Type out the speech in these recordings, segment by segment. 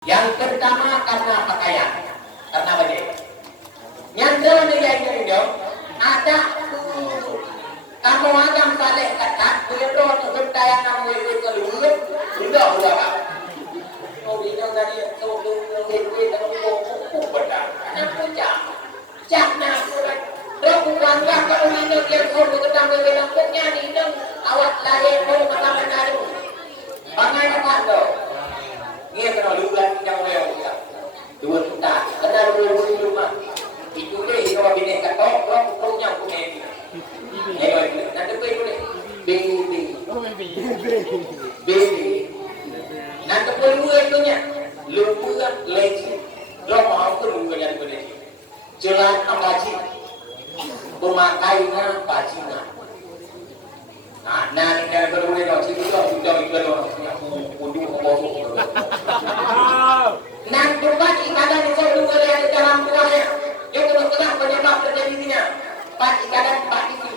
Yang pertama karena pakaian, karena baju. Yang kedua yang ada kamu agam saleh kata, begitu untuk berdaya kamu itu keluar, sudah berapa? Oh ini tadi itu kamu berdaya, kenapa Cakna surat. Kalau bangga kalau ini dia kau bertemu dengan punya ni dong, awak lahir kau malam menarik. Bangai apa tu? Ni kena luar yang orang kita. Dua kita, kena dua rumah. Itu dia itu bini kata, kau punya punya ni. Nanti pergi ni, baby. Nanti pergi itu nya, lupa lagi. Lo mau tu lupa yang boleh. Jalan abaji, pemakainya bajingan. Nah, ni kalau boleh dah, sudah itu dah. Undur bosok. Nah, tempat ibadah itu dua yang dalam kuahnya. Yang kedua penyebab terjadinya. Pak ibadah Pak Titi.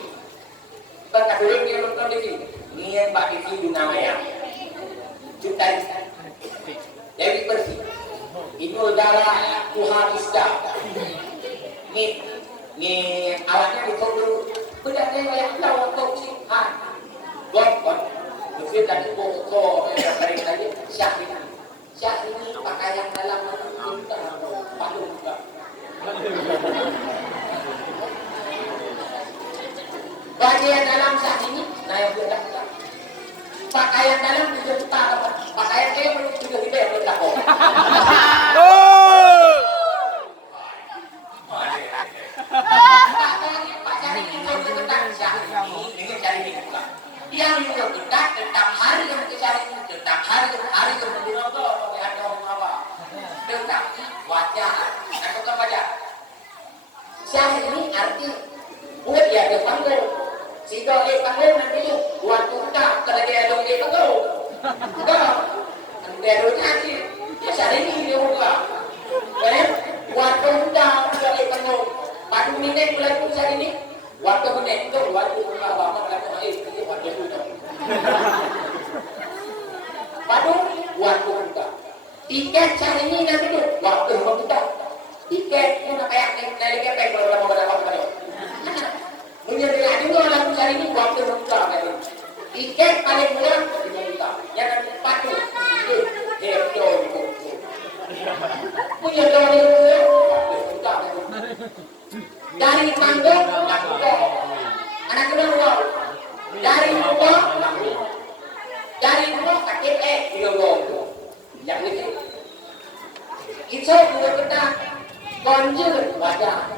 Bangka Beliau yang nonton di sini. Ni yang Pak Titi guna maya. Cukai. Dewi bersih. Ini udara Tuhan Isda. Ni awaknya dulu bedak ni yang tahu tahu sih gon mesti tadi pokok yang tarik lagi syah ini pakaian dalam kita palu juga bagian dalam syah ini nah yang bedak pakaian dalam juga kita pakaian kayak juga tidak bedak kok yang juga kita tetap hari yang dicari tetap hari yang mendirogo ada orang apa tetap wajah atau apa wajah syah ini arti buat ya dia panggil si doi panggil nanti waktu kita kalau dia doi panggil enggak dia doi nanti syah ini dia buka waktu kita doi panggil padu minit bulan syah ini waktu menit itu waktu buka bapak lagi waktu itu padu waktu buka tiket syah ini nanti tu waktu buka tiket itu nak kayak dari kepeng kalau kamu berapa kali menyediakan juga lagu syah ini waktu buka tiket paling murah 5 juta yang nanti padu itu hero punya dari waktu buka dari panggung anak kedua dari rumah kakek dilongong yang itu itu dua kita konjur wajah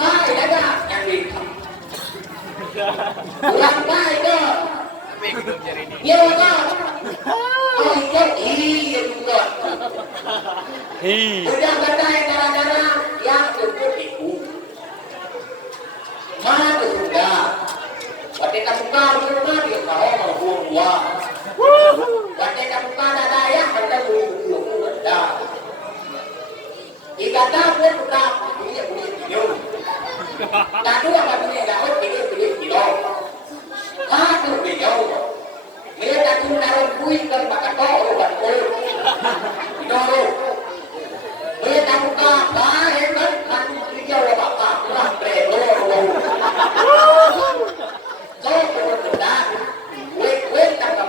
hai ada yang itu ulang kai ke dia ada oh iya juga udah gadai gara-gara yang jemput ibu mana tu sudah waktu kamu kau rumah dia kau mau buang waktu kamu kau ada yang ada buang ada jika tak pun tak punya video tak dua apa punya dapat video satu video dia tak cuma naruh kuih ke makan kau buat kau video dia tak buka baik kan nanti video apa kurang belo so, kita wait tak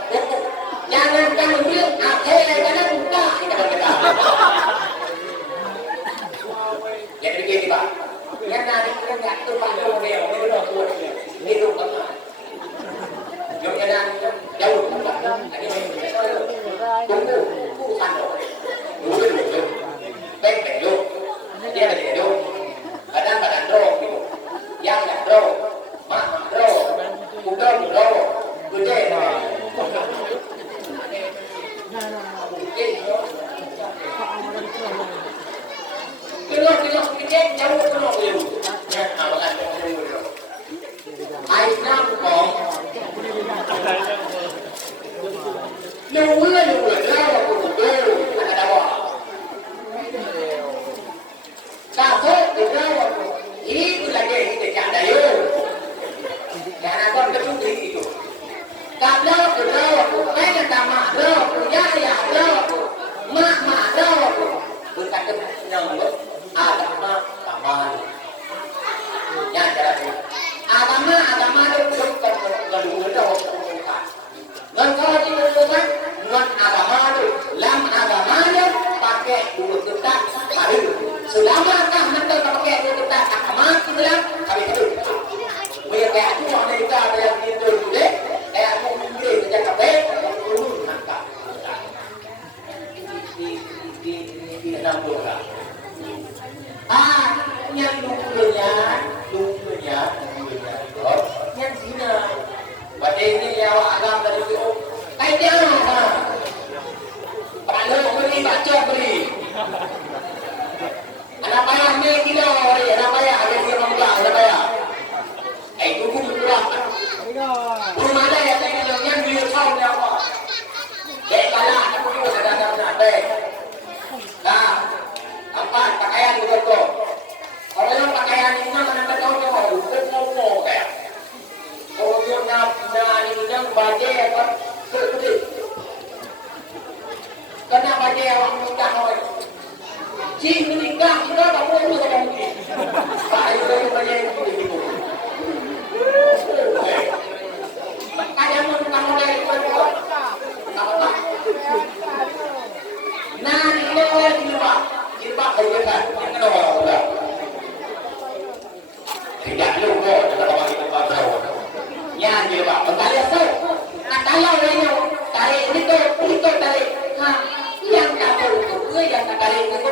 menyambut agama aman. Yang cara agama itu bukan kedua orang. Dan kalau dikatakan non agama itu, lam agama itu pakai dua ketak hari. Selama kah nanti pakai dua ketak agama itu lam hari itu. Mereka kayak tu Amerika ada yang itu juga, kayak aku Inggris sejak kapan turun angka. Di enam bulan. Yang dulunya, yang sini. Pada ini yang agam dari itu, kayak dia apa? Kalau beri baca beri. Anak payah ni kilo, anak payah ada dia mangga, anak payah. Itu pun berapa? Belum ada yang tanya yang dia tahu dia apa. Kalah, aku juga ada dek. Nah, tempat pakaian betul. Kalau yang pakaian ini mana tahu dia mau kayak. Kalau dia nak ini baju apa? Seperti. Kena baju yang nikah orang. Jin nikah kita tak boleh sama mungkin. Tak ada baju yang begitu. Kadang kamu dari mana? Apa? Nah, ini orang jilbab bagikan. Yang kena orang. Tidak lupa dalam orang jilbab tahu. Yang jilbab bertanya tahu. Nah, kalau lainnya tarik itu tarik. Yang tak tahu itu yang tak tarik itu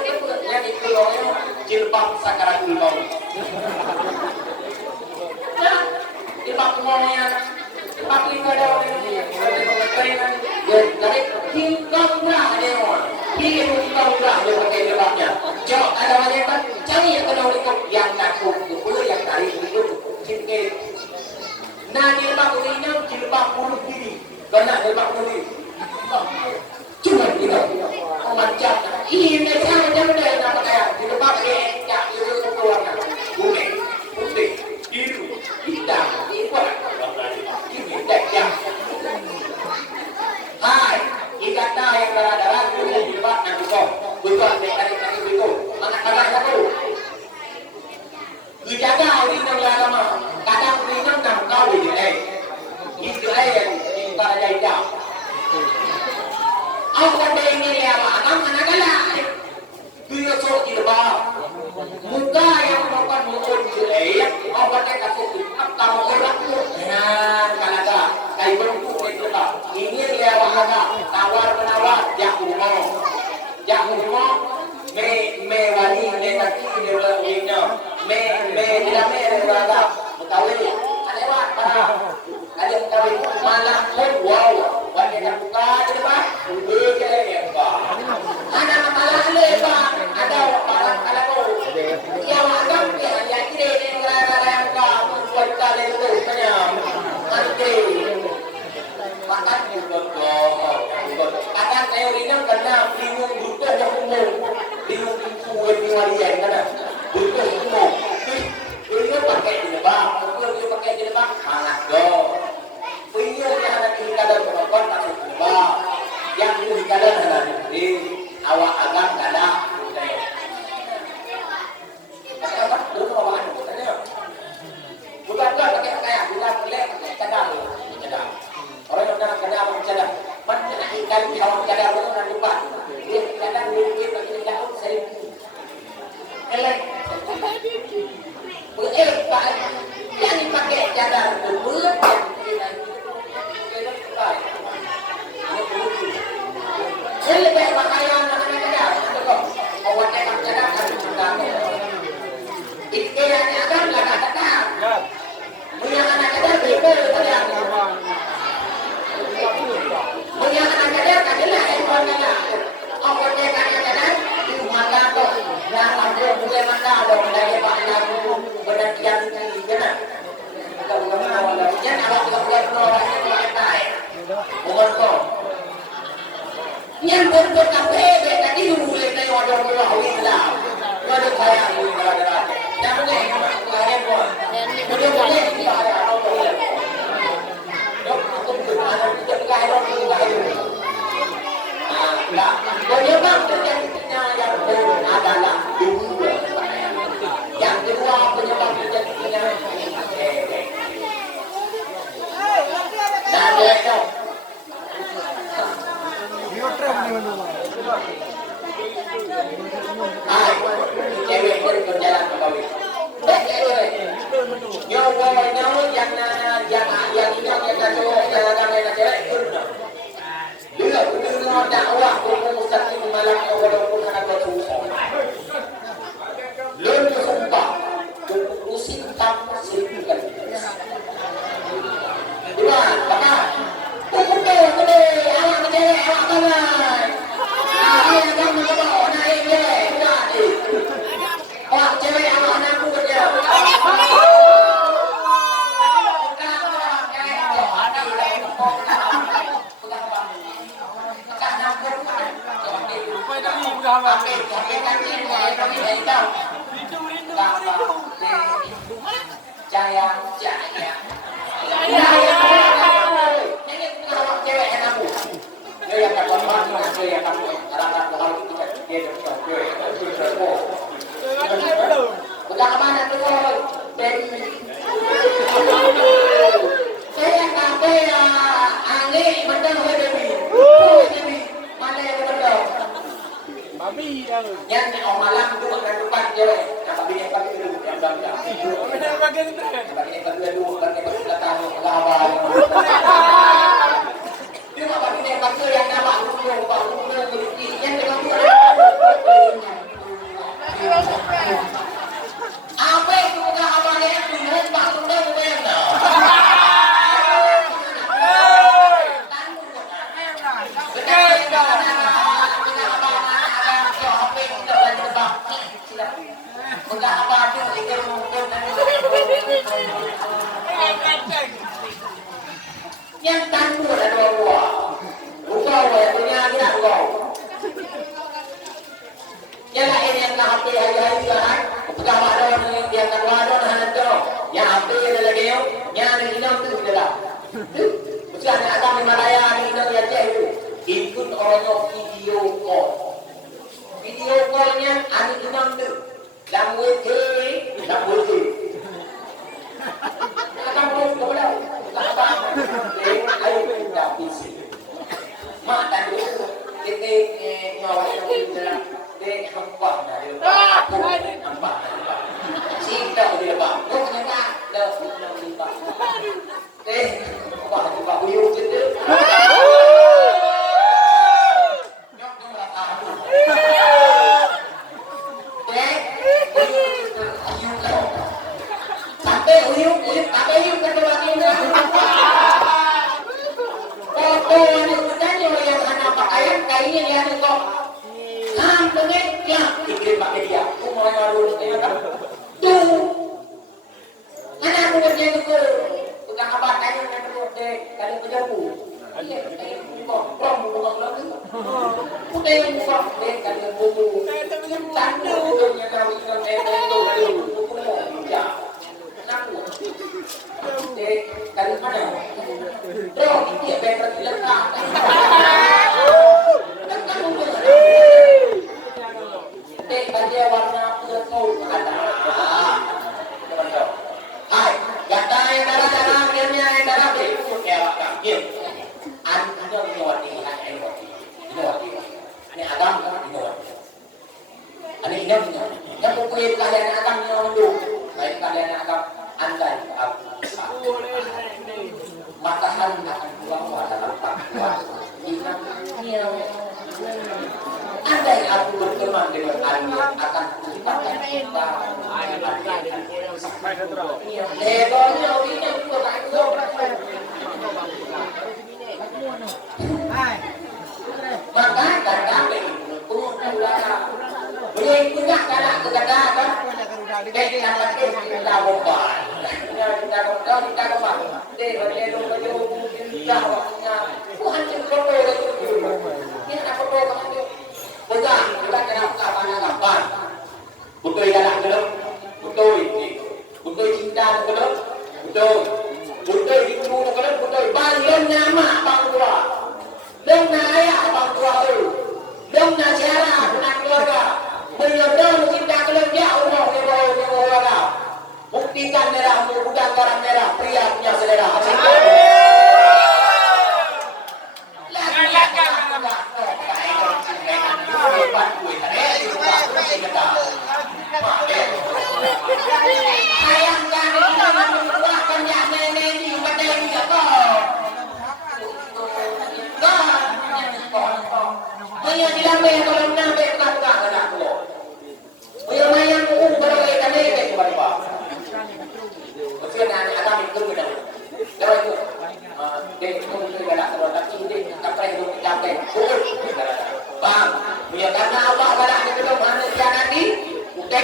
yang itu orang jilbab sakaratul maut. Nah, jilbab semuanya. Tapi kalau ini, dari tingkang dah dia orang, tingkang dah dia pakai jilbabnya. Jauh ada orang yang cari yang kena ikut yang takut, boleh yang tarik itu cincin. Nah jilbab ini jilbab bulu diri, kena jilbab bulu diri. Cuma kita macam ini macam dia nak pakai jilbab dia tak itu keluarnya, kuning, putih, biru, hitam, hitam. Hai, ikata yang darah itu jilbab nak buka, bukan tarik itu. Mana kadang aku dijaga ini dalam agama. Kadang ini dalam kau ini. Israel kita jaga. Aku ada ini dia agama mana kalah. Dia sok jilbab. Muka yang bukan mukul Israel, aku pakai kasut kamu orang tu. Nah, kalaga, kayu berukuk itu tak. Ini dia wahana tawar menawar, jak umum, me wali, me naki, me walinya, me tidak me berada, mutawi, lewat mana, ada mutawi malah pun wow, wajib nak buka je pak, udah je lepas, ada masalah lepas, ada barang kalau yang agam yang kiri yang rara yang kau buat kali itu senyum, nanti makan juga kadang saya ringan kena bingung butuh yang umum, bingung itu yang kena butuh umum, bingung pakai jilbab, bingung pakai jilbab, malas go, bingung yang ada di dalam perempuan pakai jilbab, yang di dalam di awak agam kadang. Apa? Dulu awak ada tanya. Bukan pakai kaya, bukan pakai cadar. Orang yang nak cadar pakai cadar. Mana nak ikan kalau cadar itu nak lupa. Dia cadar dia pakai jauh seribu. Elak. Pak, yang dipakai cadar itu bukan lebih pakaian nak cadar. Awak yang cadar kan sudah. Ikiranya kan nggak kata. Punya anak cadar bebel kadang. Punya anak cadar kadang ekonominya. Awak yang anak cadar di mana tu? Yang aku boleh mana dong dari banyak penelitian ini kan? Kalau mana jangan awak buat orang itu ada. Bukan tu. Yang berkafe tadi dulu kita orang orang Islam. Ada kaya ini ada. Jangan lupa kaya pun. Boleh kita ada apa boleh. Dok aku ada kita kaya orang kaya. Nah, boleh bang terjadinya yang ada Hai, cewek pun berjalan ke kawin. Nyawa yang ini yang cowok jalan dengan cewek pun. Dia benar dakwah umum mustaqim malam walaupun anak bersusah. Lalu sumpah, usin tanpa sirkukan. Dua, apa? Kede, awak cewek, awak kawan. Ini akan mencoba naik dia, tidak ni. Awak cewek, awak anakku kerja. Udah kemana tuh? Saya sampai angin menang Dewi. Mana yang betul? Babi dah. Yang orang malam tu akan depan je. Nak babi yang bagi dulu yang bangga. Benar bagi tu. Bagi yang bagi dulu, bagi bagi datang lawar. Dia nak bagi yang bagi yang nama dulu, baru dulu yang dengan tu. Apa itu bukan abang yang dulu pak sudah benar. Yang tangguh ada dua. Bukan yang punya dia dua. Yang lain yang nak HP hari-hari kan. Bukan ada yang tak ada nak tu. Yang HP ada lagi yang ada hilang tu sudah. Mesti ada agama Himalaya ni hilang yang cek tu. Ikut orang video call. Video callnya ada hilang tu. Dalam WC. Akan terus ke belah. Ayo kita bisi. Mak tadi kita ngawal yang kita dek hampa dari hampa. Cinta dia bang. Kau kenapa? Dah bilang dia bang. Dek, apa dia bang? Uyuk kita. Buktikan merah, bukan barang merah, pria punya selera. Lagi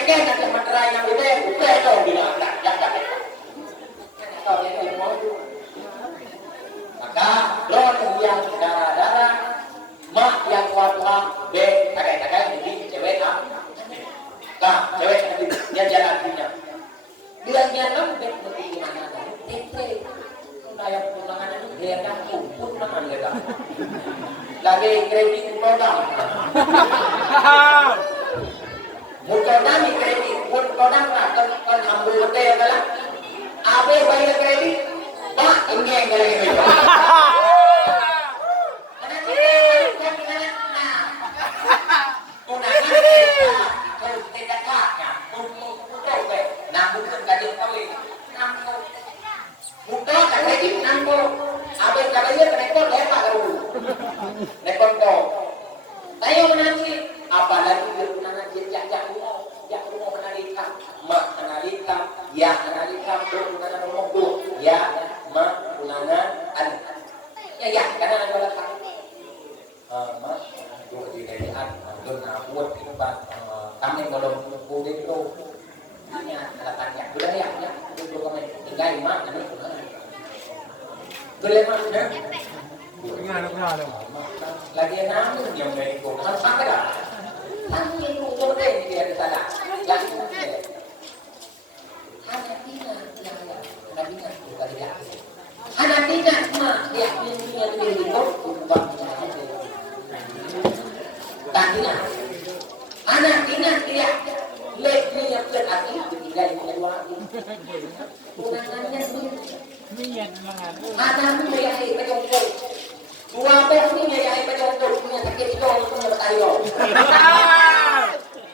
keke nak materai yang itu udah dong bila dah. Tahu dia mau. Maka ron yang darah-darah, mak yang kuat-kuat, B kadang-kadang jadi cewek nah, cewek nanti dia jalan punya. Bilangnya lembek begini mana tete. Kayak pulangan itu dia kan kumpul nama mereka. Lagi kredit modal. Modal ni kredit, modal lah kan ambil hotel adalah. Abe bayar kredit, bah enggak lagi. Mudah tak kredit nampo, abe kabayar kenekor lepak dulu, nekor kau. Tayo menanti, apalagi dia menanti jak rumah menalika, mak menalika, ya menalika, menanti rumah tu, ya mak menanti, ya karena ada letak. Mak tu di daerah, dona buat tempat kami kalau boleh tu. Hanya alatannya budaya ya itu kami tinggal mak ini boleh mak ya benar lagi nama yang dari kau kan sampai dah sampai itu boleh dia ada salah yang itu hanya tinggal bukan dia hanya tinggal mak dia ini hidup bukan tadinya anak tinggal dia leknya yang berarti tinggal di luar. Unangannya minyak mangan. Ada punya yang pejongkol. Dua bos ni yang pejongkol punya sakit hidung punya tayo.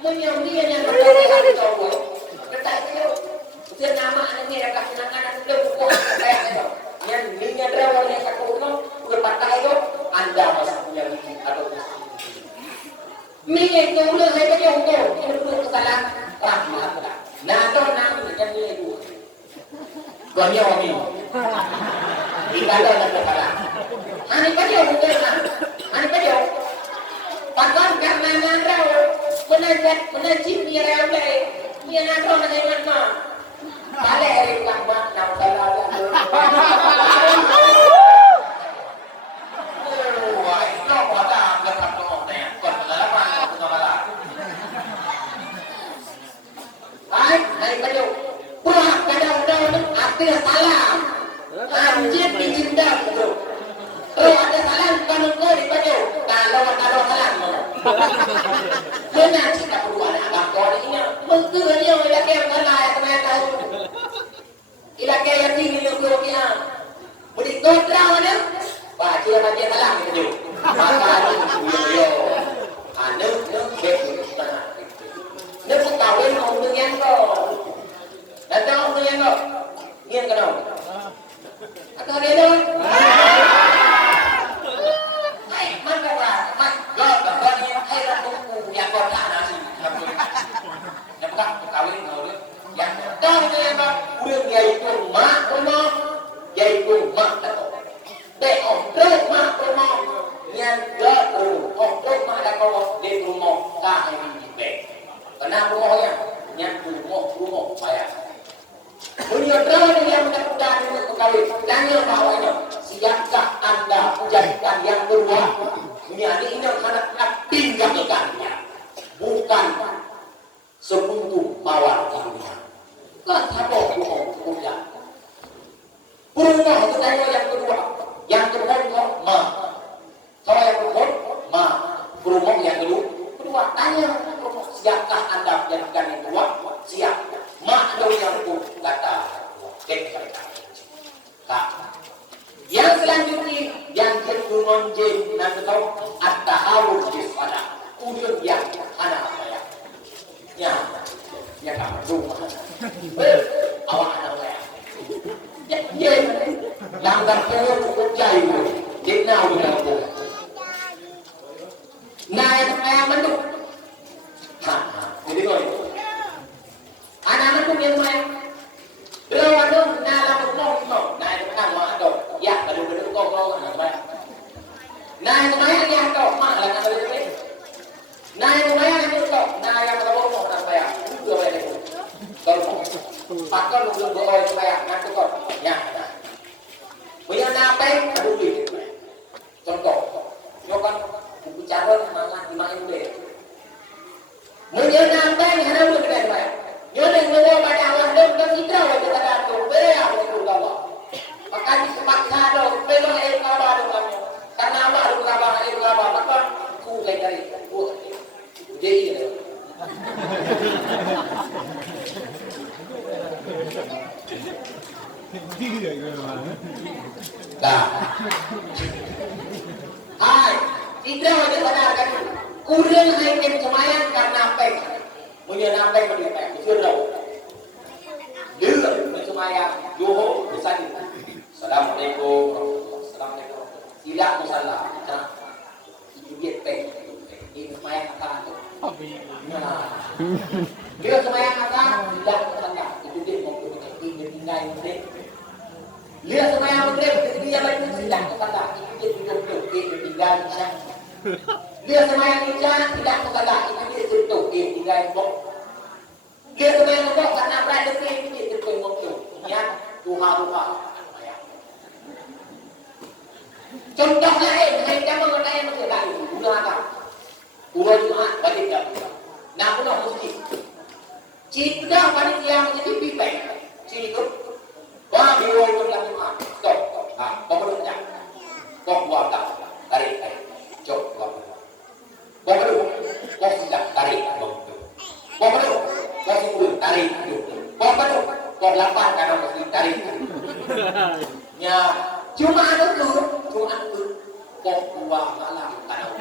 Punya dia yang berdarah pejongkol. Ketak itu. Dia nama ni dekat senangan dia buku kayak itu. Yang minyak rawon yang sakutno berpakai itu anda masih punya gigi atau minyak itu udah saya pejongkol. Itu kesalahan rahmat. Nah, tu nak ikan dia itu. Banyak ni. Ikan dah nak kalah. Ani pakai bukan lah. Ani pakai. Pakai kerana nandau. Menajib dia ramai. Dia nandau nak ikan mah. Balik hari lama nak salah dia. Wah, itu pada angkat orang ni. Kau lama nak salah. Hai kayu. Puah kadang-kadang ada salah. Anjir dicinta tu. Kalau ada salah kan kau di kayu. Kalau salah. Benar kita perlu ada agak kau ni. Betul dia ila ke mana ya kena tahu. Ila ke yang tinggi yang kau kena. Budi kontra mana? Baca baca salah gitu. Maka dia anu betul setengah. Nếu không tàu lên ông đừng ăn có là cho ông đừng ăn có nghiêng cái đầu có đến đâu mày mắt đâu là mày lo cả con đi hay là không cùng nhà con thả nào gì làm sao tàu lên ngồi đấy dạng đâu như em mà đường dày cùng má con mo dày cùng má để ông trâu má con mo nhàn gỡ ông trâu má là con để cùng mo ta hay bị về karena rumahnya yang rumah bayar. Punya berapa yang mudah-mudahan untuk kawin? Tanya bawahnya, siapkah anda menjadikan yang kedua? Ini anak-anak tinggalkannya, bukan sebuntu mawar dunia. Kata bohong punya. Rumah itu tanya yang kedua, yang kedua ma. Kalau yang kedua ma, rumah yang kedua tanya. Siapkah anda menjadikan yang kedua? Siap. Mak dong yang itu kata. Yang selanjutnya yang kedua nanti tahu at-tahawul pada udun yang anak saya. Ya kamu rumah. Awak anak saya. Ya. Yang terpilih cukup jauh. Dia tahu dia tahu. Nah yang saya menduk. Jadi kau anak-anak pun yang main berawan dong, nalar pun nah itu kan mak dong, ya kadang-kadang kau anak main, nah itu main yang kau mak lah kan ada nah itu main yang itu nah yang kau anak saya, itu apa memang air kelabah dengannya. Karena apa air kelabah, maka ku dari ku. Jadi dah. Hai, tidak ada sadarkan. Kurang item semayang karena apa? Punya nampai mereka, betul. Dia semayang, Johor besar. Assalamualaikum. Assalamualaikum. Tidak masalah. Itu dia peng. Ini semayang apa tu? Dia semayang apa? Tidak masalah. Itu dia mau ini tinggal ini. Dia semayang betul. Dia baca tidak masalah. Itu dia tinggal isyak. Dia semayang isyak tidak masalah. Itu dia sentuh tinggal bok. Dia semayang bok karena berada di dia sentuh bok tu. Ya, duha. Contoh lain, mereka mengenai yang lain. Bulan apa? Bulan Jumat, bagi dia. Nah, bulan muslim. Cinta panitia menjadi pipai. Cinta. Wah, bulan bulan Jumat. Stop. Ah, pokoknya tak. Kok buat tak? Tarik. Cok buat. Pokoknya. Kok sudah tarik. Pokoknya. Kok sudah tarik. Pokoknya. Kok lapar kalau mesti tarik. Ya. Cuma itu, kok buah malam kalau.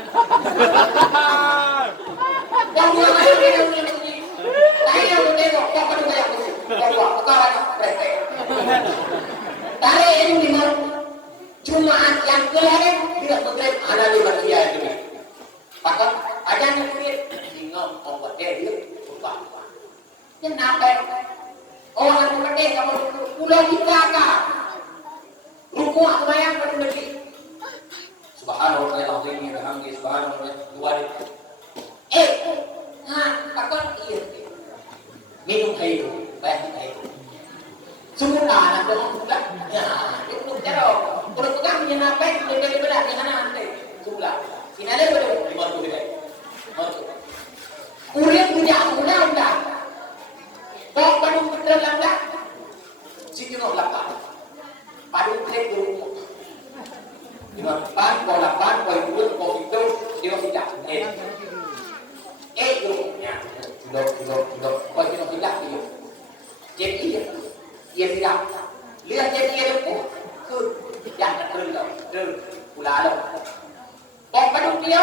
Kok buah malam ini. Saya yang tengok, kok pada yang ini. Kok buah, perkara mereka. Tarik ini lima. Cuma yang kelarin tidak mengklaim anak di manusia ini. Maka ada yang mengklaim singa obat dia lupa. Kenapa? Orang mengklaim kamu pulau kita kah? Ruku semayang pada negeri. Subhanallah al-azim wa bihamdihi subhanallah wa takkan iya. Minum air, banyak air. Semua anak orang sudah. Ya, itu jauh. Kalau kita menyenapai lebih berat di mana nanti. Jumlah. Finalnya berapa? 50 kita. Kurian punya undang. Kau pada betul lambat. Sijunok lapar. Padu trek dulu. Lima pan, kau lapan, kau itu, dia tidak. Dulu. Ya, sudah. Kau tidak dia. Jadi dia tidak. Lihat jadi dia itu, jangan pulau. Kau padu dia,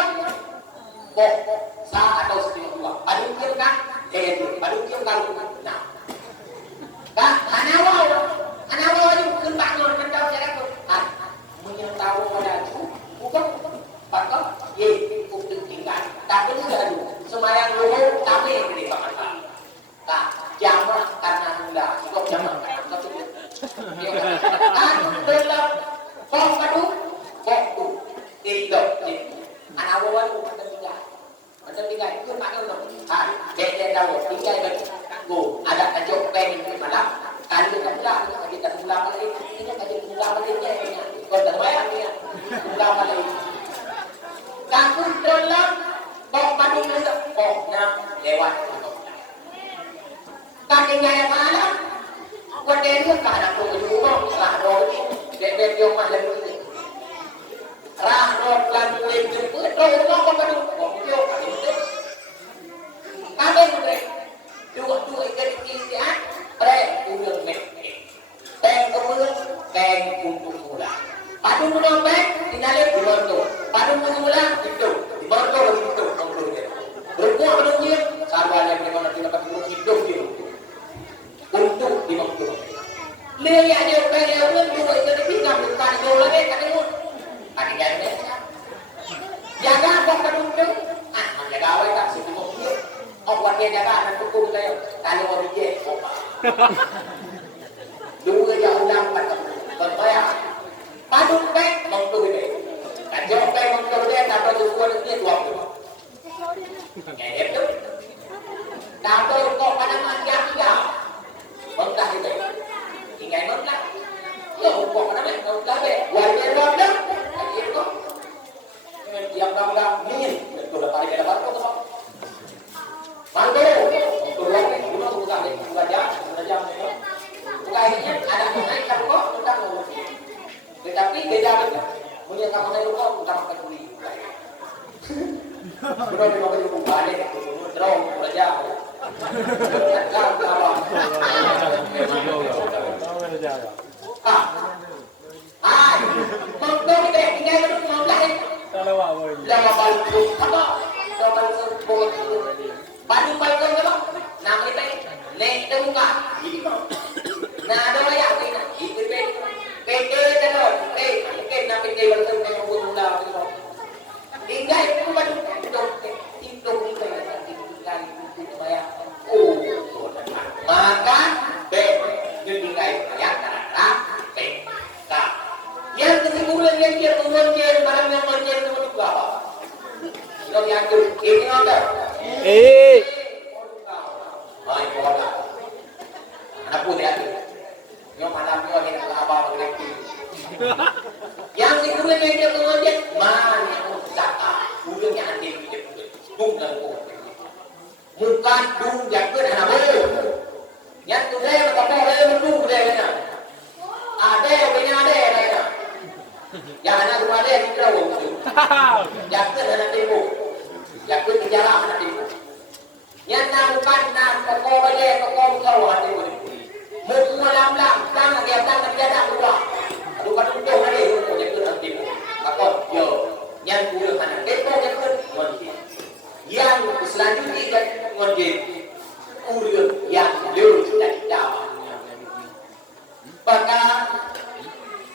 kau sah atau setengah dua. Padu dia kan, padu dia kalau nah. Dah, anak awal itu kembang orang tahu cara tu. Menyatakan pada itu, bukan pakar, untuk tinggal. Tapi sudah ada. Semayang dulu, tapi di bawah. Tak, jamak karena hendak. Cukup jamak karena satu. Dalam kau padu, kau tidak. Anak awal itu macam tinggal. Itu pakar tu. Dia tahu tinggal betul. Ada kacau pen malam. Kalau kita pulang balik, ini kita pulang baliknya ini. Kalau dah bayar ni, pulang balik. Kamu dalam kok padu masuk kok nak lewat. Kakinya yang malam, buat dia tu kadang tu juga rah dia yang macam ni. Rah pelan pelan jemput, kok padu, kok dia kaki tu. Kami dua ikan ini ulang Peng untuk mula. Padu mula tinggal di Bordeaux. Padu mula itu di Bordeaux begitu konkludnya. Berkuah menunggu sahabat yang memang tidak dapat hidup di untuk di Bordeaux. Lihat aja peng yang dua itu ditinggal bukan jauh lagi katanya. Tadi dia jaga kok padu itu. Menjaga awal tak sih mobil. Buat dia jaga anak hukum saya. Kalau orang dia opa. Dua jauh lambat berbayar. Padu pek mengtu ini. Kacau pek mengtu dia dapat dua dia 20. Kayak itu. Dapat kok pada macam dia. Mentah itu. Tinggal mentah. Ya kok pada mentah deh. Wajib wadah. Lagi itu. Yang dah min. Betul dah pada dapat kok. Mantu. Betul lagi. Guna bukan lagi 2 jam. 2 jam ni. Lainnya ada naik kok tentang tetapi beda Baju pakai apa? Nak kita naik ke muka. Nah ada ayat ini. Itu pede terus. Mungkin nak pede bersama dengan mula. Tinggal itu baju itu bayar. Oh, maka jadi ayat kata yang kesimpulan yang dia mengonjel barang yang mengonjel itu apa? Kalau yang ini ada. Hai bola. Anak pun dia. Yang malam ni orang yang apa boleh. Yang kesimpulan yang dia mengonjel mana yang usaha, udah yang ada di tunggal ko. Muka dung jaga anak baru. Yang tu dia apa boleh menung dia na. Ada punya ada. Yang anak rumah dia di Kerawang tu. Jaga anak timur. Jaga penjara anak timur. Yang nak bukan nak pokok dia, pokok kau ada boleh. Muka lam-lam, tang dia ada keluar. Aduh kan untung ada untuk jaga anak timur. Pakot, yo. Yang gula anak timur jaga ngonjil. Yang selanjutnya kan ngonjil. Urut yang leu cita-cita. Bahkan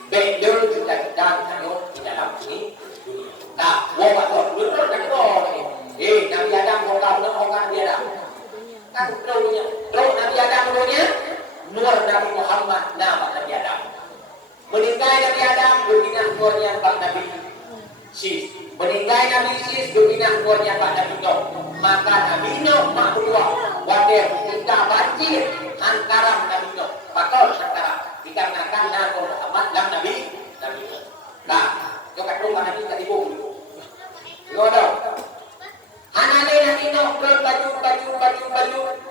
beliau juga sedang hanyut di dalam ini dunia. Tak, wabak tu, betul tak kau ni? Nabi Adam orang dia dah. Tak betul punya. Terus Nabi Adam punya, nur Nabi Muhammad nama Nabi Adam. Meninggal Nabi Adam, berpindah nurnya Pak Nabi Sis. Meninggal Nabi Sis, berpindah nurnya Pak Nabi Nuh. Maka Nabi Nuh mak kedua, wadah kita banjir antara Nabi Nuh. Pakau antara. Dikarenakan Nabi Muhammad dan Nabi. Nah, jokat rumah Nabi tak ibu. Ngono. Anane Nabi Nuh baju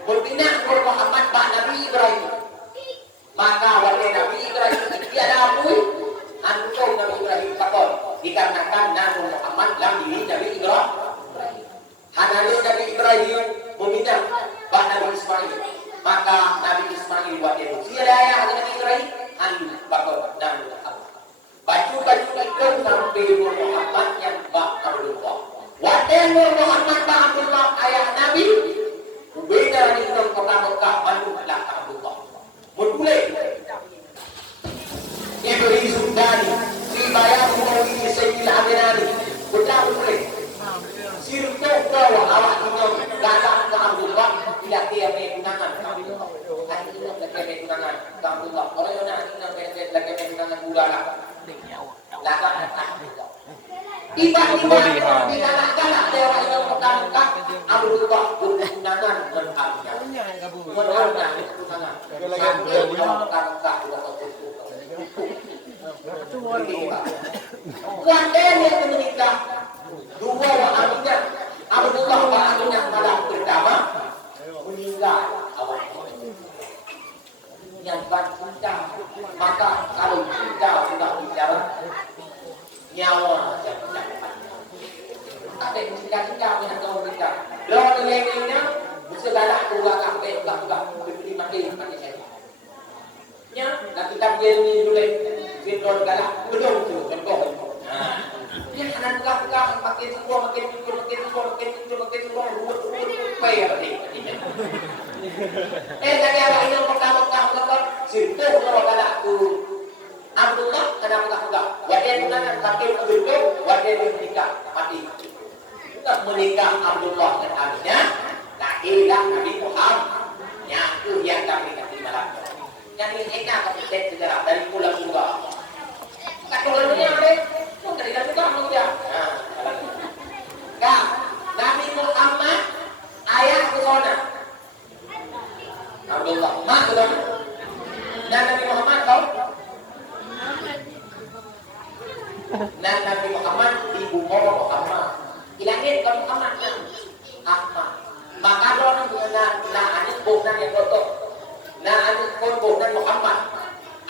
berpindah Nabi Muhammad pak Nabi Ibrahim. Maka wali Nabi Ibrahim dia ada apa? Antum Nabi Ibrahim pakon. Dikarenakan Nabi Muhammad dan Nabi Ibrahim. Anane Nabi Ibrahim memindah pak Nabi Ismail. Maka Nabi Ismail buat dia. Siapa ayah Nabi Ibrahim? Anu bakal Nabi Muhammad. Baju itu sampai Muhammad yang bak Abdullah. Wadah Muhammad bak Abdullah ayah Nabi. Beda ni dalam kota Mekah malu adalah Abdullah. Mulai. Ibri Sundani, si bayar mengawi Sayyidil Aminani. Betul mulai. Sirto kau awak tinggal galak ke Abdullah tidak dia mengunangan. Hari ini lagi mengunangan Abdullah. Orang yang nak lagi mengunangan budala. Lagak Abdullah. Tiba-tiba di galak-galak dia orang yang bertangkap Abdullah mengunangan menangnya. Menangnya mengunangan. Sampai dia bertangkap Kuatnya yang menikah dua wahaminya Abdullah wahaminya malam pertama meninggal awal yang cinta maka kalau cinta sudah bicara nyawa yang dapat ada yang cinta yang kau minta lawan lainnya bisa galak keluar sampai enggak beri mati saya nya nak kita dia ni dulu Fitron galak belum tu contoh. Dia anak buka makin semua makin semua ruwet payah ni. Lagi awak ini pertama situ kalau galak tu Abdullah kena buka. Wadah tunangan sakit betul, wadah menikah mati. Bukan menikah Abdullah dan Aminah, lahirlah Nabi Muhammad. Yang tu yang kami kasih malam. Yang ini enak kita sejarah dari pulang surga. Tak kalau dunia ada, pun dari dalam surga manusia. Nah, Nabi Muhammad ayah ke sana. Abdullah, mak ke sana. Dan Nabi Muhammad kau. Dan Nabi Muhammad ibu Muhammad. Hilangin kau Muhammad kan. Ahmad. Maka orang nak anak bukan yang kotor. Nah, anak bukan Muhammad.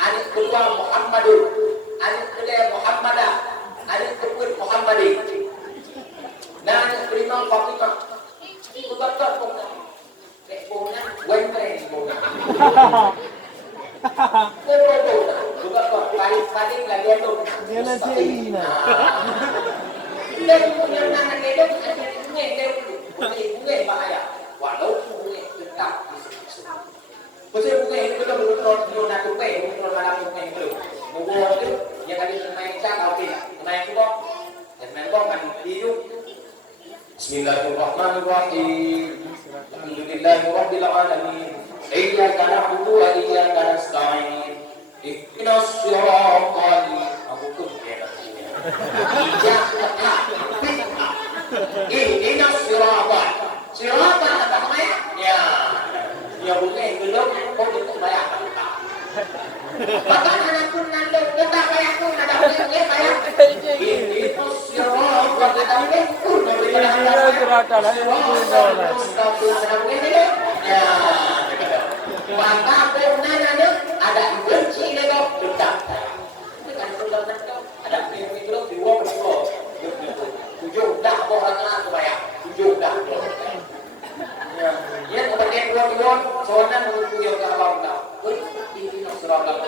Anak kedua Muhammadun. Anak kedua Muhammadah. Anak kedua Muhammadi. Nah, anak kelima Fatimah. Itu betul bukan. Bukan, wentren bukan. Betul. Juga kok paling lagi itu. Dia nanti ini. Dan yang nak itu bunga bahaya. walaupun tetap disebut. Pasal bukan yang belum belum nak tupai, belum nak tupai belum. Mungkin tu yang kali main cak okey lah. Main tu kok. Dan main kok kan hidup. Bismillahirrahmanirrahim. Alhamdulillahirabbil alamin. Iyyaka na'budu wa iyyaka nasta'in. Ihdinas siratal mustaqim. Ihdinas siratal apa namanya? Ya. Ya bukan belum kok itu bayar. Bahkan anak pun nandung tetap bayar pun ada boleh bayar. Ihdinas siratal mustaqim. Ya. Maka benar ada benci lego tetap. Itu kan sudah ada mikro di wong itu. Tujuh dah orang aku bayar. Tujuh dah. Ya, kemudian dua soalnya menunggu yang abang dah. Ini nak seragam.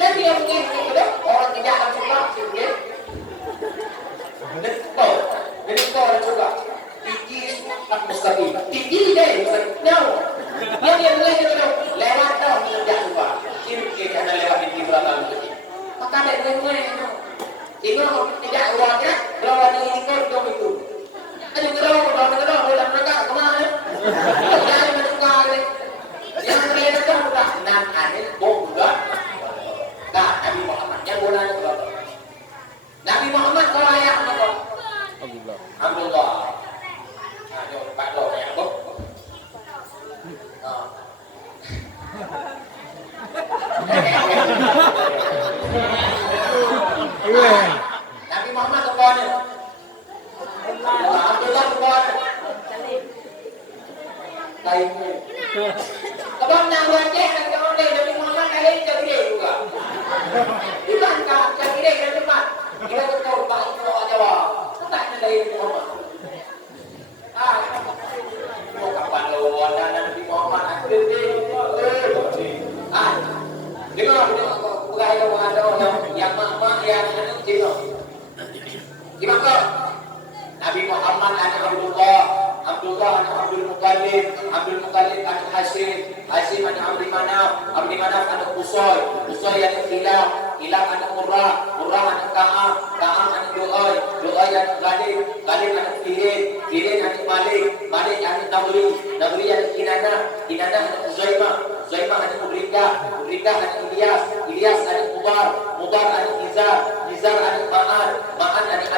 Dan dia mungkin orang tidak akan suka sih. Jadi kau juga tinggi tak mustahil. Tinggi deh, jauh. Dia mulai lewat dah tidak lupa. Ini ada lewat di belakang lagi. Maka dia mulai tengok tidak luarnya, lawan ini kau itu. Ada gerau dalam mereka kemana? Jangan mendengar ni. Yang mereka kan sudah nan anil bom juga. Nah, Nabi Muhammad yang bola itu berapa? Nabi Muhammad kalau ayat apa? Abdullah. Nah, jom Pak Dok ya, Bok. Nabi Muhammad kemana? Abdullah kemana? Taimu. Sebab nak wajah dan kemudian Nabi Muhammad kali jadi juga. Bukankah jadi dan cepat? Kita tahu Pak Ibu Jawa. Tak ada dari Muhammad. Mau kapan lawan Nabi Muhammad akhir dengar bukan ada yang mak yang cina. Gimana? Nabi Muhammad anak Abdullah anak Abdul Muttalib anak Hashim anak Abdi Manaf anak Qusay anak Hilal anak Murrah anak Ka'ab anak Lu'ay anak Ghalib anak Firin anak Malik anak Nabri anak Kinana anak Uzaimah anak Mudrikah anak Ilyas anak Mudar anak Nizar anak Ma'an anak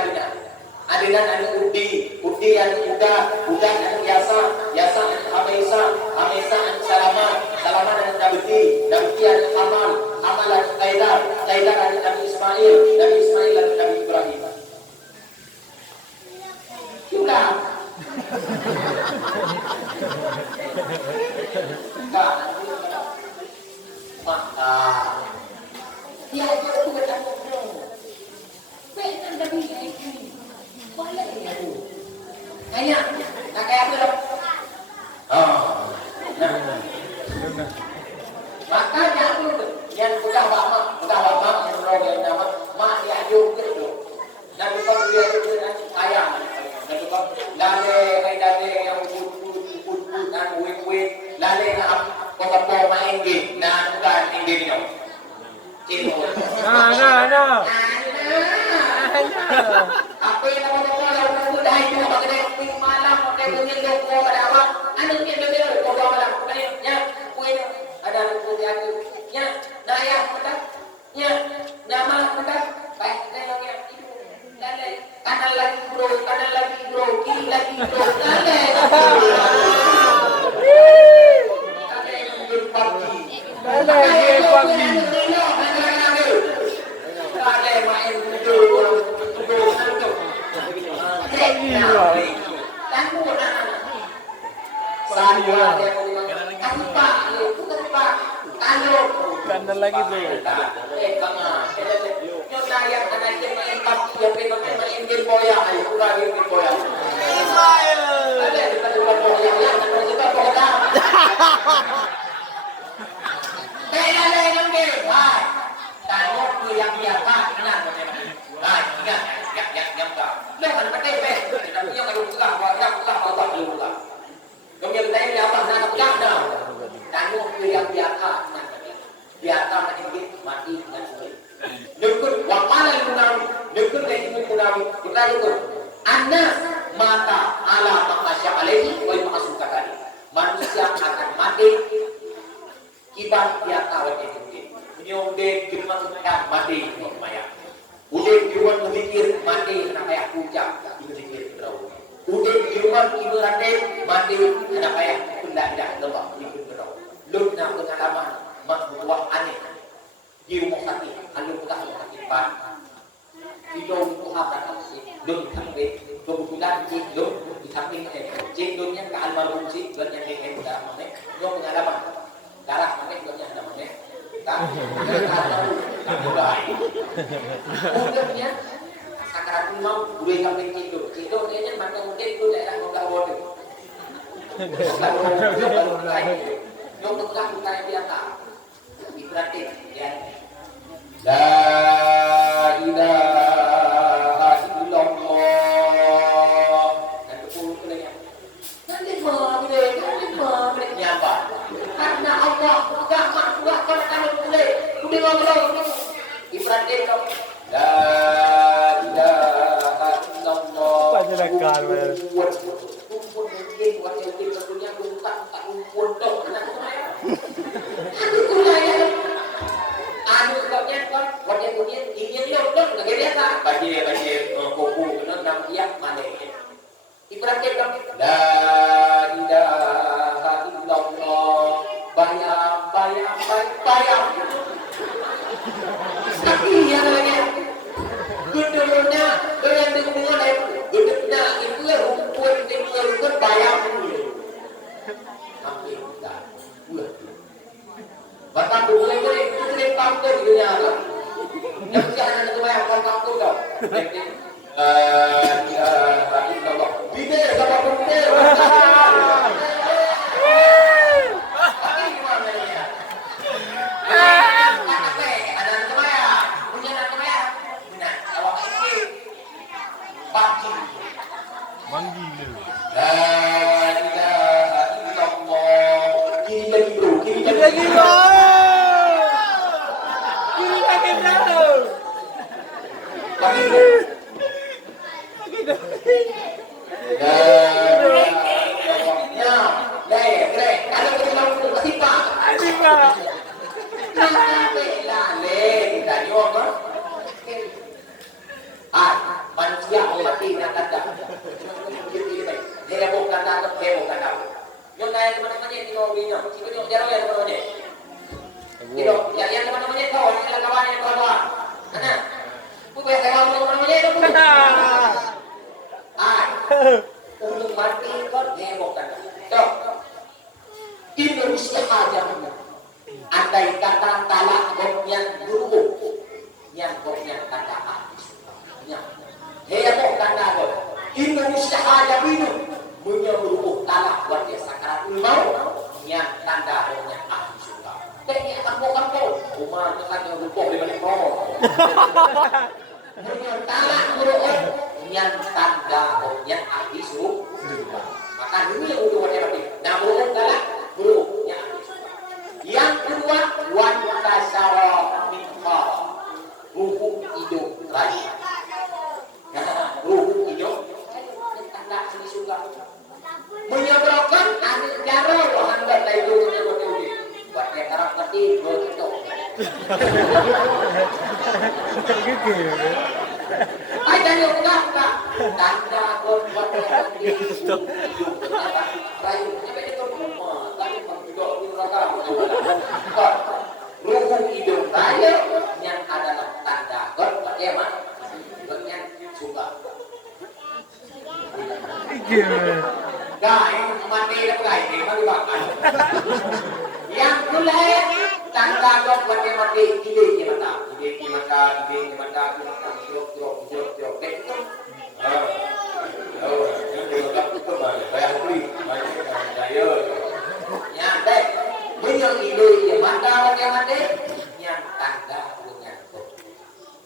Adilan anak Udi anak Uda anak Yasa anak Hamisa anak Salama anak Nabti anak Amal anak Taidar anak Nabi Ismail anak Nabi Ibrahim. Juga. Enggak. Maka dia itu bukan bodoh. Bukan Nabi ini. Boleh ya tu. Hanya nak kayak apa dok? Maka yang sudah lama yang orang nama mak dia juga tu. Dan bukan dia itu ayam. Dan bukan lale yang put dan wet lale nak apa main game. Nah bukan game ni. No. Apa yang nak buat kalau budak itu nak kena malam pakai bunyi doko pada awak. Anu ni dia doko malam. Nya kuih ada kuih aku. Nya naya mata. Nya nama mata. Baik tengok yang itu. Lale kanan lagi bro, kiri lagi bro. Lale. Kanan lagi bro. alaihi wa ma'asuka tadi. Manusia akan mati kibat dia tahu itu. Nyonde cuma mati maya. Udah cuma berpikir mati kenapa ya puncak berpikir berau. Udah cuma ibaratnya mati kenapa ya tidak lembab berpikir berau. Lu nak pengalaman buah aneh. Di rumah sakit, alu bekas sakit pan. Hidung Tuhan tak sih, dun sampai kebetulan dun di samping dunnya ke almarhum sih, dunnya yang darah mana, yang pengalaman darah mana, dunnya ada mana, tak, Udahnya sakarat mau gue kambing cido dia macam mungkin itu daerah Bogor Bodoh. Yang tukang tukang dia tak, berarti ya. La ilaha illallah. Dan keputusannya. Nanti boleh nyapa. Karena Allah enggak makhluk kalau boleh. Udah ngobrol. Ibrahim kamu. La ilaha illallah. Panjangkan mer. Kumpul mungkin wakil kepunya tak kumpul dong anak saya. Aduh saya. Anu sebabnya kan wajah punya ingin lodok lagi dia tak bagi kuku kena nam tiap mana Ibrahim kan la ilaha illallah bayam tapi yang lagi gedenya dengan gedenya itu rumput itu bayam tapi tak Bapak boleh sering pantau di dunia kan? Yang jangan ada banyak orang pantau tau. Ya, Allah. Bide, bapak bide. Tapi gimana ya? Ada namanya, punya namanya. Nah, awak ini baki. Manggi. La ilaha illallah. Kiri lagi bro, kiri lagi bro. Manusia mati nak kata. Dia bukan kata, Yang kaya teman-teman ni tengok video. Cikgu tengok jarang ya teman-teman ni. Tengok yang teman-teman ni tahu, yang kawan yang kawan. Mana? Bukan saya kawan teman-teman ni tu. Untuk mati kau dia bukan. Tahu? Indonesia aja. Andai kata talak yang dulu, yang kata yang heboh kata kau. Indonesia aja minum. Menyuruh talak buat dia sakaratul maut yang tanda yang ahli surga. Tapi kampung-kampung, rumah tu kan yang lupa di balik pohon. Menyuruh talak merupakan yang tanda yang ahli surga. Maka dulu yang untuk wanita berarti, nah merupakan talak merupakan yang ahli surga. Yang kedua, wanita syarah minha, ruh hidup raya. Ruh hidup tanda ahli surga. Menyebabkan ahli cara Tuhan berlainan dengan betul. Buat yang harap mati begitu. Ada yang kata tanda buat yang mati. Rayu apa itu rumah tapi juga di neraka. Ruh hidup raya yang adalah tanda buat yang mati. Buat yang surga. Dah, mati dah pergi, mati bakal. Yang mulai tanda kau mati ide mata, jeruk. Itu. Yang tak tu kembali, bayar beli, bayar. Yang dek, punya ide mata mati, yang tanda punya tu.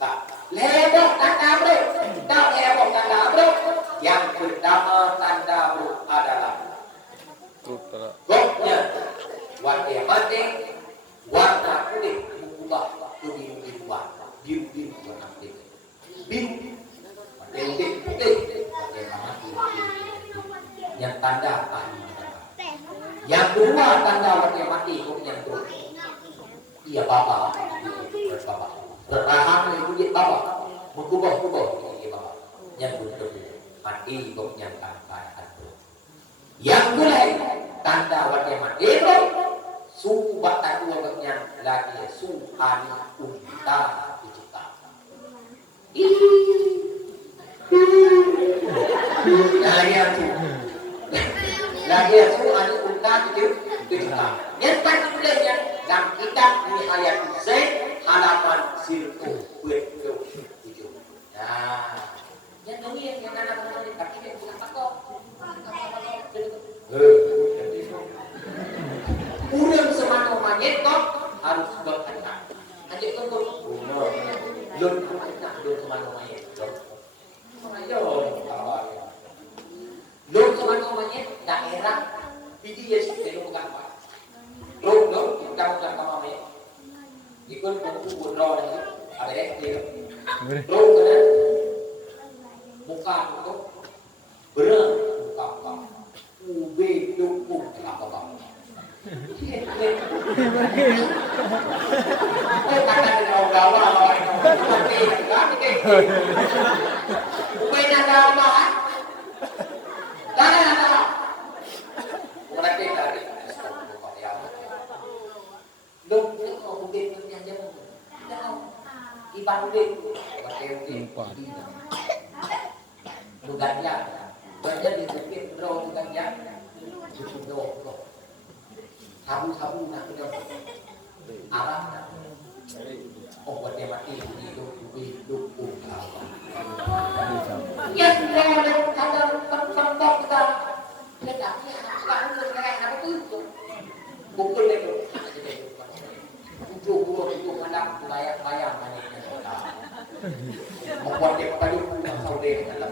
Tak, lebih tanda bro, tak lebih tanda bro. Yang pertama tanda adalah goknya warna mati, warna kuning berubah biru warna putih. Biru, putih, warna mati. Yang tanda ahli neraka. Yang kedua tanda orang yang mati hukumnya itu. Iya bapa, berbapa. Berahang itu dia bapa. Berkubah-kubah itu dia bapa. Yang betul mati hukumnya tanpa itu. Yang kedua tanda orang yang mati itu suku batak hukumnya lagi suhani unta dicipta. Lagi aku ada unta itu dicipta. Yang particularnya dalam kitab Nihayat Zaid halaman 127. Nah, yang dongeng yang anak-anak ini kaki yang bukan takut. Urang semana monyet kok harus berkata. Aja tunggu. Lun kena lun semana monyet. Ayo. Lun semana monyet daerah biji ya sih bukan apa. Lun kita bukan apa monyet. Ikut buku roh ini ada dia. Lun kena buka itu berat buka. Ube dukung apa-apa. Sabu-sabu nak kena arah nak. Oh, buat dia mati hidup ya sudah ada tempat kita letak ni sekarang sekarang apa tu pukul itu tujuh malam bayang mana membuat dia pada pulang saudara dalam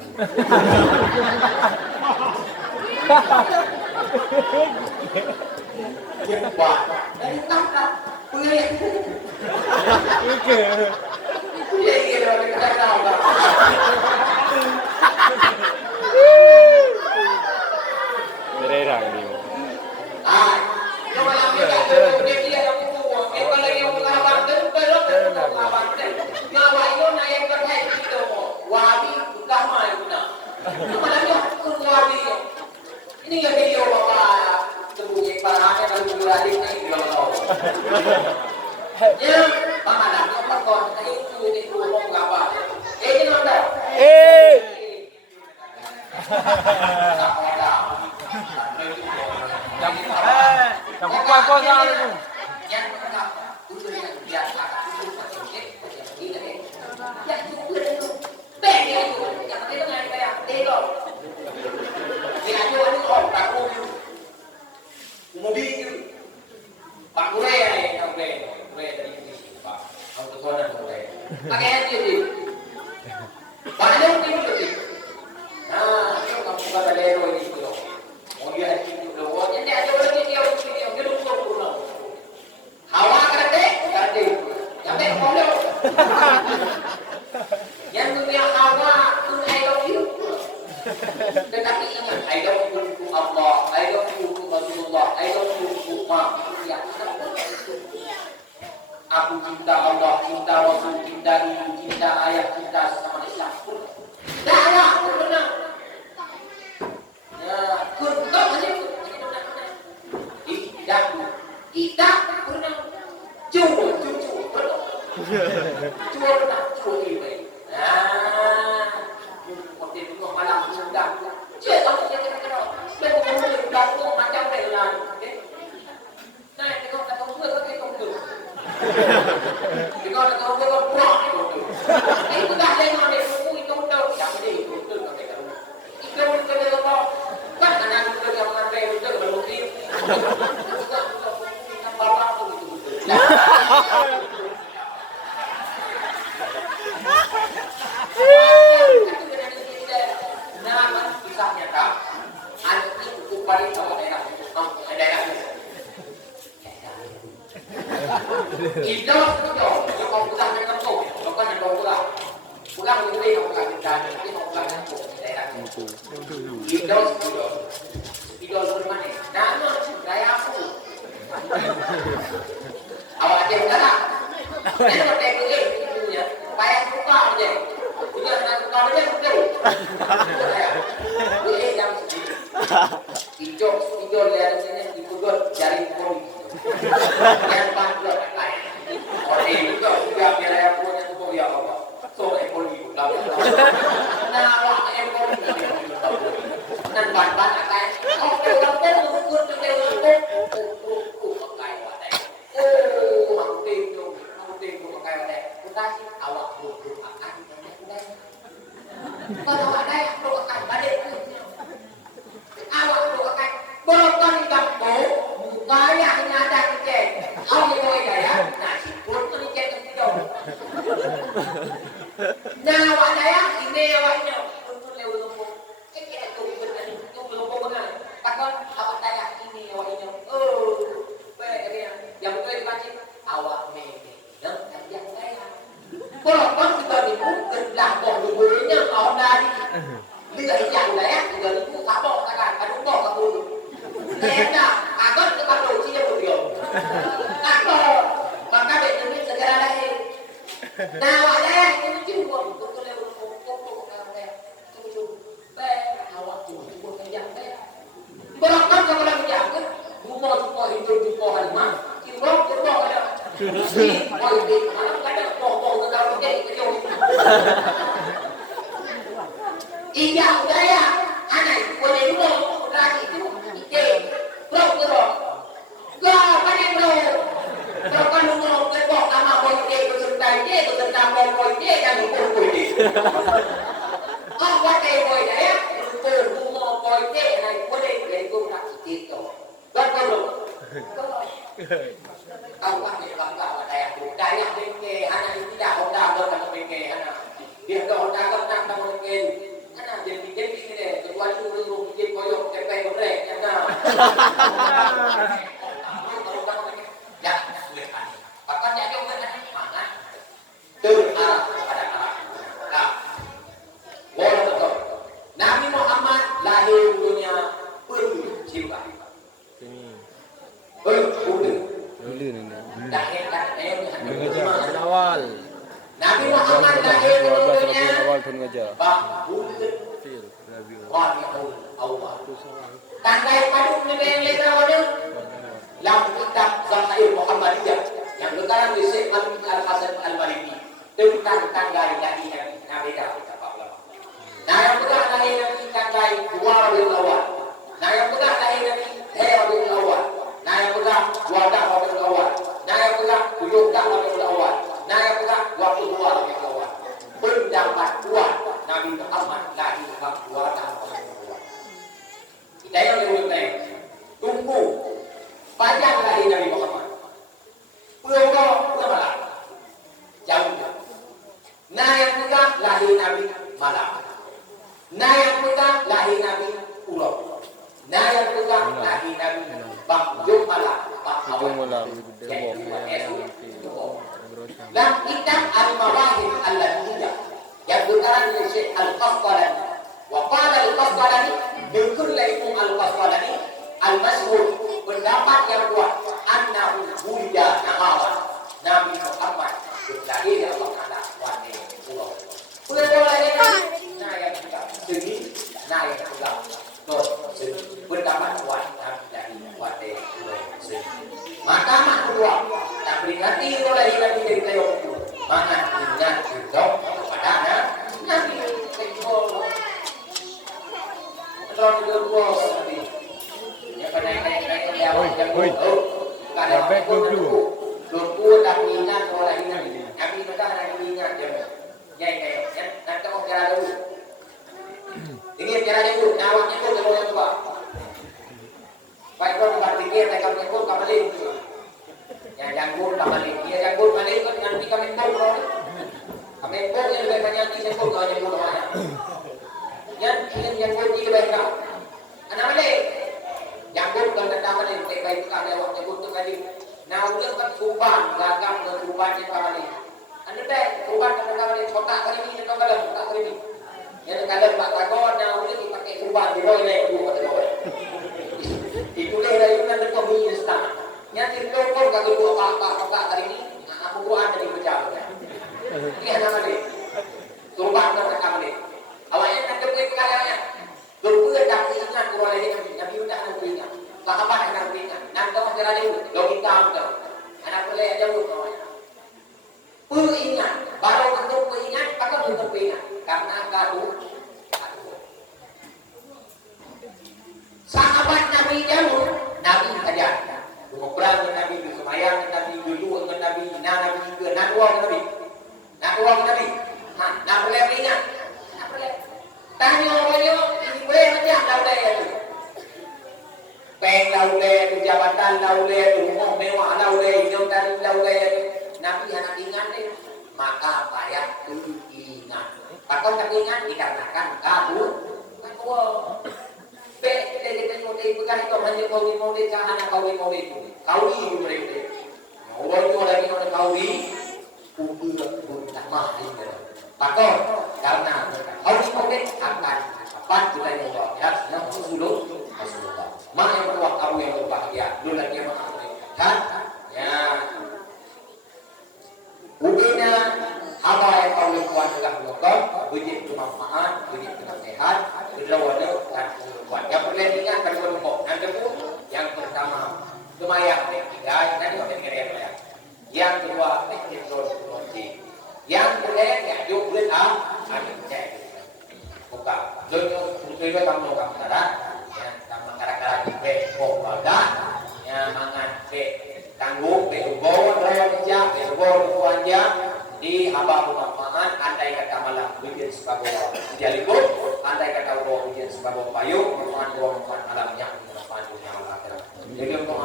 Jepang dari tangkap pilih Bererang ni. Coba lagi dia yang buku, dia lagi yang mengawal terus ngawal itu naik berhenti itu, wabi utama itu nak. Coba lagi wabi ini yang video bapak temukan parahnya kalau berlari naik kalau. Ya, mana yang perkon itu ngomong apa? Ini nonton. Kamu kuat kau salah tu. Yang pertama, itu yang biasa. Itu pakai ini. Yang itu, bagi itu, yang itu dengan kayak itu. Yang itu orang tak mau. Mobil itu, Pak Gure yang Gure dari sini, Pak. Auto corner Gure. Pakai hati itu. Banyak itu tu. Nah, kamu kata lero ini tu. Oh dia itu tu. Jadi ada orang dia gedung purna. Hawa kate. Yang tak boleh. Yang dunia hawa tu I love you. Tetapi ingat I love you to Allah, I love you to Rasulullah, I love you to manusia. Aku cinta Allah, cinta Rasul, cinta ibu, cinta ayah, cinta sesama Islam. Dah ada, benar. Ya, kau macam tidak pernah cuba ini. Nah, waktu itu malam sudah. Cek kamu cakap. Betul macam belan. Nah, tengok kata tu tu. Tengok kata tu prak itu. Itu dah tengok dia buku itu tu. Yang ni itu kata kata. Itu kata apa? Kan anak itu yang mana itu berbukti. Bapak tu itu. Nama kisahnya tak? Anak ini cukup paling sama daerah itu. Kita kalau pulang ke kampung, bukan yang pulang ke sini, kamu pulang ke daerah itu. Kita Hijau lihat sini dikudut jari pun. Yang panjang lain. Oleh itu juga biaya punya tu ya Allah. So ekor itu dah. Nah awak ekor itu. Nan ban akan. Oh orang tu tu pakai wadai. Oh mati tu pakai wadai. Kita awak tu akan. Kalau wadai tu akan balik. Awak tu akan berapa kampung kaya hanya ada kecil. Awak itu ya, nasi pun tu kecil tu. Nah awak saya ini awaknya untuk lewat lumpur. Kecil tu lumpur benar. Takkan awak saya ini awaknya. Oh, baik dia. Yang betul dibaca awak meme. Yang saya. Berapa kita dibuat belakang lumpurnya awak dari. Lihat yang saya juga dibuat kabel takkan. Aduh kau kabel. Nenda, agak tu kabel dia beriau. Kabel, maka betul segera lahir. Nah, awak saya itu cuba betul lewat pokok saya. Cuba, baik awak cuba kerja saya. Berapa kalau kerja kan? Rumah hidup halimah, cuba ada. Politik, ada pokok kalau kerja. Iya budaya anak boleh dulu lagi itu ide bro gak panen bro kan dulu kebok sama politik kesentai dia kesentai politik dan politik oh pakai boy ya rumah politik naik boleh itu tak itu betul awak ni bangga budaya bengke anak tidak honda bukan bengke anak dia honda kan nak bengke anak jadi ni deh kecuali dulu bikin koyok cepet goreng ya ya bahkan jadi orang mana terarah kepada arah nah boleh betul Nabi Muhammad lahir dunia penuh jiwa lahir kan awal Nabi Muhammad lahir dunia tanggai padung dengan lekrawannya lam kitab Zamair Muhammadiyah yang berkarang di Syekh Al-Hasan Al-Maliki tentang tanggai Nabi Nabi Dawud nah yang pegang lahir Nabi tanggai 2 Rabiul Awal nah yang pegang lahir Nabi 3 Rabiul Awal nah yang pegang 2 Rabiul Awal nah yang pegang 7 Rabiul Awal nah yang pegang 22 Rabiul Awal pendapat kuat Nabi Muhammad lahir 2 Rabiul Awal kita yang lebih tunggu panjang lahir Nabi Muhammad pulau malam jauh nah yang pegang lahir Nabi malam nah yang pegang lahir Nabi pulau nah yang pegang lahir Nabi bang jom malam bang awal dalam kitab Al-Mawahib Al-Ladiyah yang berkarang oleh Syekh Al-Qasqalani wa qala Al-Qasqalani betul Imam Al-Qasqalani Al-Mashhur pendapat yang kuat annahu wulida nahawan Nabi Muhammad berlahir di Allah Taala wahai pulau lahir nah yang juga segi nah yang juga pendapat kuat Nabi dari wahai pulau segi mahkamah kedua tak peringati lahir Nabi dari kayu mana ingat juga kepada Nabi kalau kedua Nabi yang naik Oi. Baik dulu. Lupa tak ingat orang ini. Nabi kita nak ingat dia. Ya. Nak tahu cara dulu. Ini cara dulu. Nawaknya pun kalau coba. Baik kalau berpikir mereka pun kembali. Yang janggut kembali. Dia janggut balik kan nanti kami pun. Kami pun yang lebih banyak kita pun kalau janggut banyak. Yang janggut dia lebih banyak. Anak balik. Janggut kan datang balik. Baik itu ada waktu janggut tu kali. Nah, udah kan suban, gagam dan suban yang kali. Anda dah suban kan kali kotak kali ni kan kalau kotak kali ni. Yang kalau Pak Tagon nah udah dipakai suban di roy naik dulu kata roy. Itu dah dari mana tu ni start. Yang itu pun kalau dua pak kotak kali ni, aku buat dari pecah. Ini ada kali. Suban kan kali. Awaknya nak pergi ke kalian. Berpura dah ingat kurang lagi Nabi udah nak pergi. ingat. Sahabat anak ingat. Nak kau kira dia logika kau. Anak boleh jauh kau. Ingat, baru tentu ingat, pakai tentu ingat. Karena kau sahabat Nabi jauh, Nabi saja. Berperang dengan Nabi, bersemayam dengan Nabi, berdoa dengan Nabi, Nabi juga, nak dua Nabi. Nak boleh ingat. Nak boleh. Tanya orangnya, ini boleh macam dah boleh tu. Peng dah boleh, tu jabatan dah boleh, tu rumah mewah dah boleh, hidup dah boleh. Nabi anak ingat ni, maka payah tu ingat. Pakau tak ingat dikarenakan kamu. Kita pegang itu hanya kau di anak kau itu. Kau ini mereka. Orang itu lagi orang kau ini. Pun tak mah ini. Pakau karena kau ini akan apa kita yang bawa ya. Yang sudah. Mana yang berbuat kamu yang berbahagia. Dulu lagi yang kan? Ya. Ubina apa yang kau lakukan adalah melakukan wujud bermanfaat, wujud bersehat, berlawan dan berbuat. Yang boleh ingat dan berbuat. Yang pertama, lumayan tiga, nanti kita kira ya. Yang kedua, teknologi. Yang boleh ya, juga ada cek. Buka. Jadi kamu kamu cara, ya, kamu cara-cara be bola, ya mangan be tangguh, be ubor, raja, be ubor wanja. Di haba bermanfaat, andai kata malam hujan sebagai jalikut, andai kata hujan sebagai payung, manfaat alamnya, manfaat dunia akhirat. Jadi untuk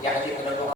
yang